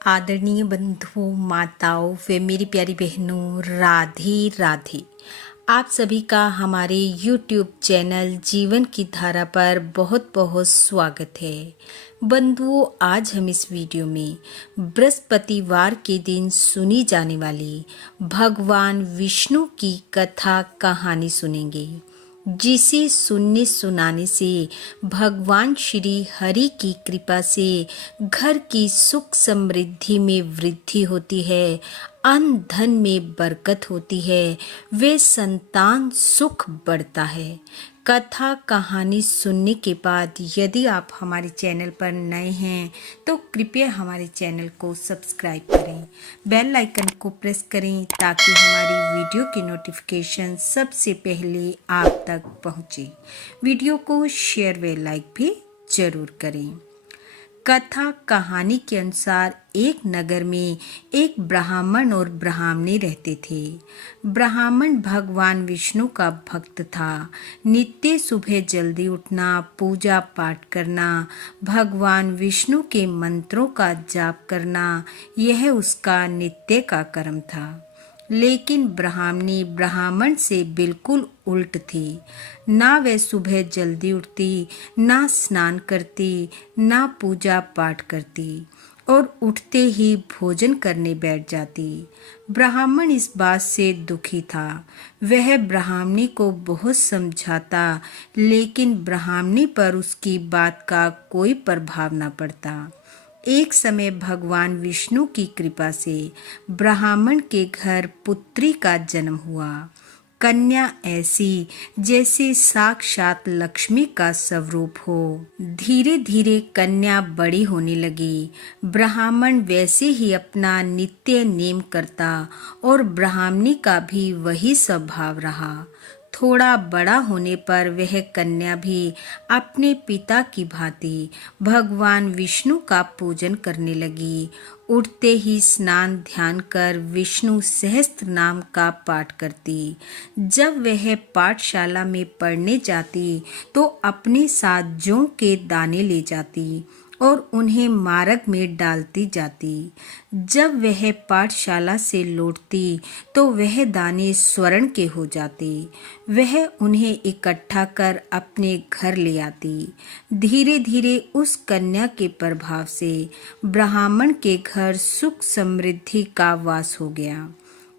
आदरणीय बंधुओं, माताओं व मेरी प्यारी बहनों, राधे राधे। आप सभी का हमारे YouTube चैनल जीवन की धारा पर बहुत बहुत स्वागत है। बंधुओं, आज हम इस वीडियो में बृहस्पतिवार के दिन सुनी जाने वाली भगवान विष्णु की कथा कहानी सुनेंगे, जिसे सुनने सुनाने से भगवान श्री हरि की कृपा से घर की सुख समृद्धि में वृद्धि होती है, अन्न धन में बरकत होती है, वे संतान सुख बढ़ता है। कथा कहानी सुनने के बाद यदि आप हमारे चैनल पर नए हैं तो कृपया हमारे चैनल को सब्सक्राइब करें, बेल आइकन को प्रेस करें ताकि हमारी वीडियो की नोटिफिकेशन सबसे पहले आप तक पहुंचे। वीडियो को शेयर व लाइक भी जरूर करें। कथा कहानी के अनुसार एक नगर में एक ब्राह्मण और ब्राह्मणी रहते थे। ब्राह्मण भगवान विष्णु का भक्त था। नित्य सुबह जल्दी उठना, पूजा पाठ करना, भगवान विष्णु के मंत्रों का जाप करना, यह उसका नित्य का कर्म था। लेकिन ब्राह्मणी ब्राह्मण से बिल्कुल उल्ट थी। ना वह सुबह जल्दी उठती, ना स्नान करती, ना पूजा पाठ करती और उठते ही भोजन करने बैठ जाती। ब्राह्मण इस बात से दुखी था। वह ब्राह्मणी को बहुत समझाता, लेकिन ब्राह्मणी पर उसकी बात का कोई प्रभाव न पड़ता। एक समय भगवान विष्णु की कृपा से ब्राह्मण के घर पुत्री का जन्म हुआ। कन्या ऐसी जैसे साक्षात लक्ष्मी का स्वरूप हो। धीरे धीरे कन्या बड़ी होने लगी। ब्राह्मण वैसे ही अपना नित्य नेम करता और ब्राह्मणी का भी वही स्वभाव रहा। थोड़ा बड़ा होने पर वह कन्या भी अपने पिता की भांति भगवान विष्णु का पूजन करने लगी। उठते ही स्नान ध्यान कर विष्णु सहस्त्र नाम का पाठ करती। जब वह पाठशाला में पढ़ने जाती तो अपने साथ जौ के दाने ले जाती और उन्हें मार्ग में डालती जाती। जब वह पाठशाला से लौटती तो वह दाने स्वर्ण के हो जाते। वह उन्हें इकट्ठा कर अपने घर ले आती। धीरे धीरे उस कन्या के प्रभाव से ब्राह्मण के घर सुख समृद्धि का वास हो गया।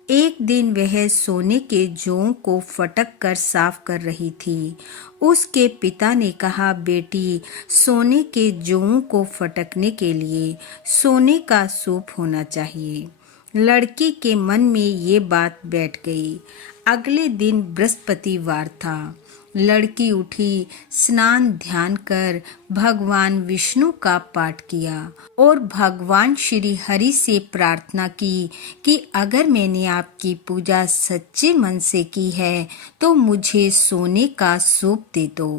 एक दिन वह सोने के जौ को फटक कर साफ कर रही थी। उसके पिता ने कहा, बेटी, सोने के जौ को फटकने के लिए सोने का सूप होना चाहिए। लड़की के मन में ये बात बैठ गई। अगले दिन बृहस्पतिवार था। लड़की उठी, स्नान ध्यान कर भगवान विष्णु का पाठ किया और भगवान श्री हरि से प्रार्थना की कि अगर मैंने आपकी पूजा सच्चे मन से की है तो मुझे सोने का सूप दे दो।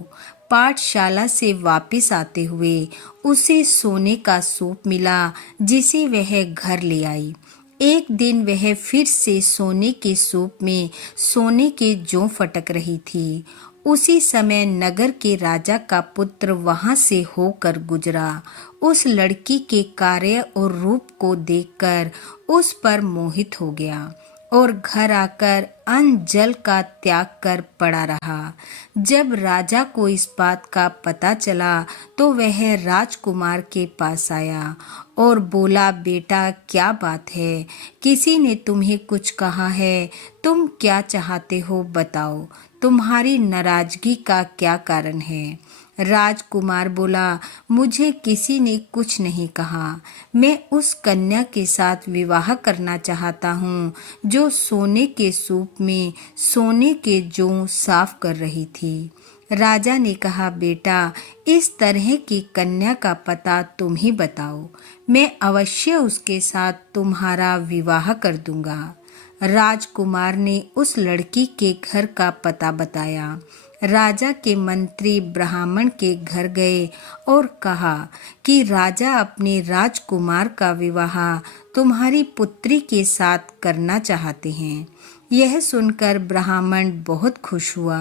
पाठशाला से वापस आते हुए उसे सोने का सूप मिला, जिसे वह घर ले आई। एक दिन वह फिर से सोने के सूप में सोने के जौ फटक रही थी। उसी समय नगर के राजा का पुत्र वहां से होकर गुजरा। उस लड़की के कार्य और रूप को देखकर उस पर मोहित हो गया और घर आकर अन्न जल का त्याग कर पड़ा रहा। जब राजा को इस बात का पता चला तो वह राजकुमार के पास आया और बोला, बेटा, क्या बात है? किसी ने तुम्हें कुछ कहा है? तुम क्या चाहते हो, बताओ। तुम्हारी नाराजगी का क्या कारण है? राजकुमार बोला, मुझे किसी ने कुछ नहीं कहा। मैं उस कन्या के साथ विवाह करना चाहता हूँ जो सोने के सूप में सोने के जौ साफ कर रही थी। राजा ने कहा, बेटा, इस तरह की कन्या का पता तुम ही बताओ। मैं अवश्य उसके साथ तुम्हारा विवाह कर दूंगा। राजकुमार ने उस लड़की के घर का पता बताया। राजा के मंत्री ब्राह्मण के घर गए और कहा कि राजा अपने राजकुमार का विवाह तुम्हारी पुत्री के साथ करना चाहते हैं। यह सुनकर ब्राह्मण बहुत खुश हुआ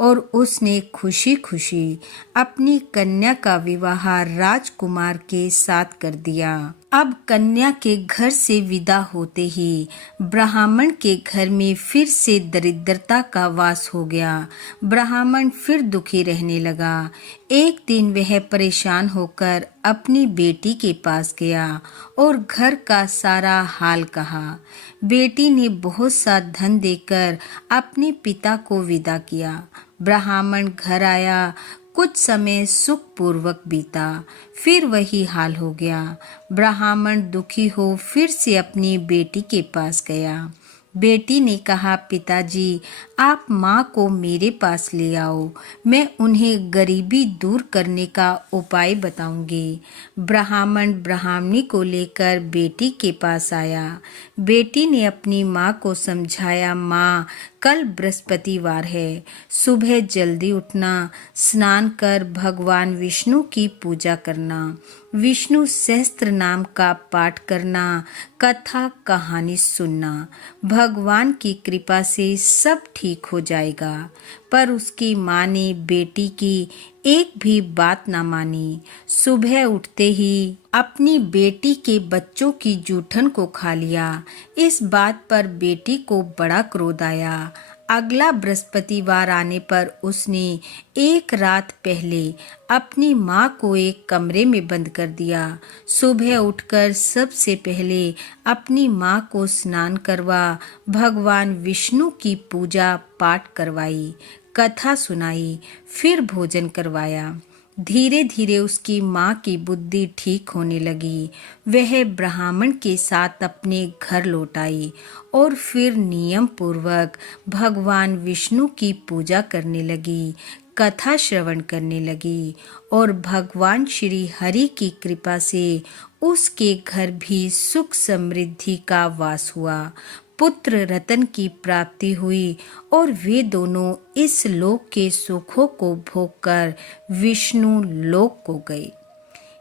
और उसने खुशी खुशी अपनी कन्या का विवाह राजकुमार के साथ कर दिया। अब कन्या के घर से विदा होते ही ब्राह्मण के घर में फिर से दरिद्रता का वास हो गया। ब्राह्मण फिर दुखी रहने लगा। एक दिन वह परेशान होकर अपनी बेटी के पास गया और घर का सारा हाल कहा। बेटी ने बहुत सा धन देकर अपने पिता को विदा किया। ब्राह्मण घर आया। कुछ समय सुखपूर्वक बीता, फिर वही हाल हो गया। ब्राह्मण दुखी हो फिर से अपनी बेटी के पास गया। बेटी ने कहा, पिताजी आप माँ को मेरे पास ले आओ, मैं उन्हें गरीबी दूर करने का उपाय बताऊंगी। ब्राह्मण ब्राह्मणी को लेकर बेटी के पास आया। बेटी ने अपनी माँ को समझाया, माँ कल बृहस्पतिवार है, सुबह जल्दी उठना, स्नान कर भगवान विष्णु की पूजा करना, विष्णु सहस्त्र नाम का पाठ करना, कथा कहानी सुनना। भगवान की कृपा से सब ठीक हो जाएगा। पर उसकी माँ ने बेटी की एक भी बात न मानी। सुबह उठते ही अपनी बेटी के बच्चों की जूठन को खा लिया। इस बात पर बेटी को बड़ा क्रोध आया। अगला बृहस्पतिवार आने पर उसने एक रात पहले अपनी माँ को एक कमरे में बंद कर दिया। सुबह उठकर सबसे पहले अपनी माँ को स्नान करवा, भगवान विष्णु की पूजा पाठ करवाई, कथा सुनाई, फिर भोजन करवाया। धीरे धीरे उसकी माँ की बुद्धि ठीक होने लगी। वह ब्राह्मण के साथ अपने घर लौट आई और फिर नियम पूर्वक भगवान विष्णु की पूजा करने लगी, कथा श्रवण करने लगी और भगवान श्री हरि की कृपा से उसके घर भी सुख समृद्धि का वास हुआ। पुत्र रतन की प्राप्ति हुई और वे दोनों इस लोक के सुखों को भोगकर विष्णु लोक को गए।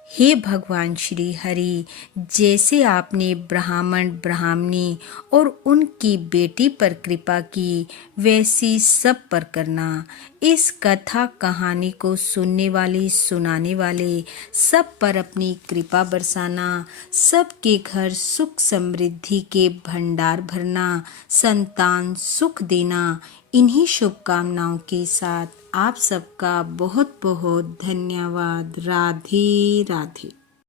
हे भगवान श्री हरि, जैसे आपने ब्राह्मण ब्राह्मणी और उनकी बेटी पर कृपा की, वैसी सब पर करना। इस कथा कहानी को सुनने वाले सुनाने वाले सब पर अपनी कृपा बरसाना, सबके घर सुख समृद्धि के भंडार भरना, संतान सुख देना। इन्हीं शुभकामनाओं के साथ आप सबका बहुत बहुत धन्यवाद। राधे राधे।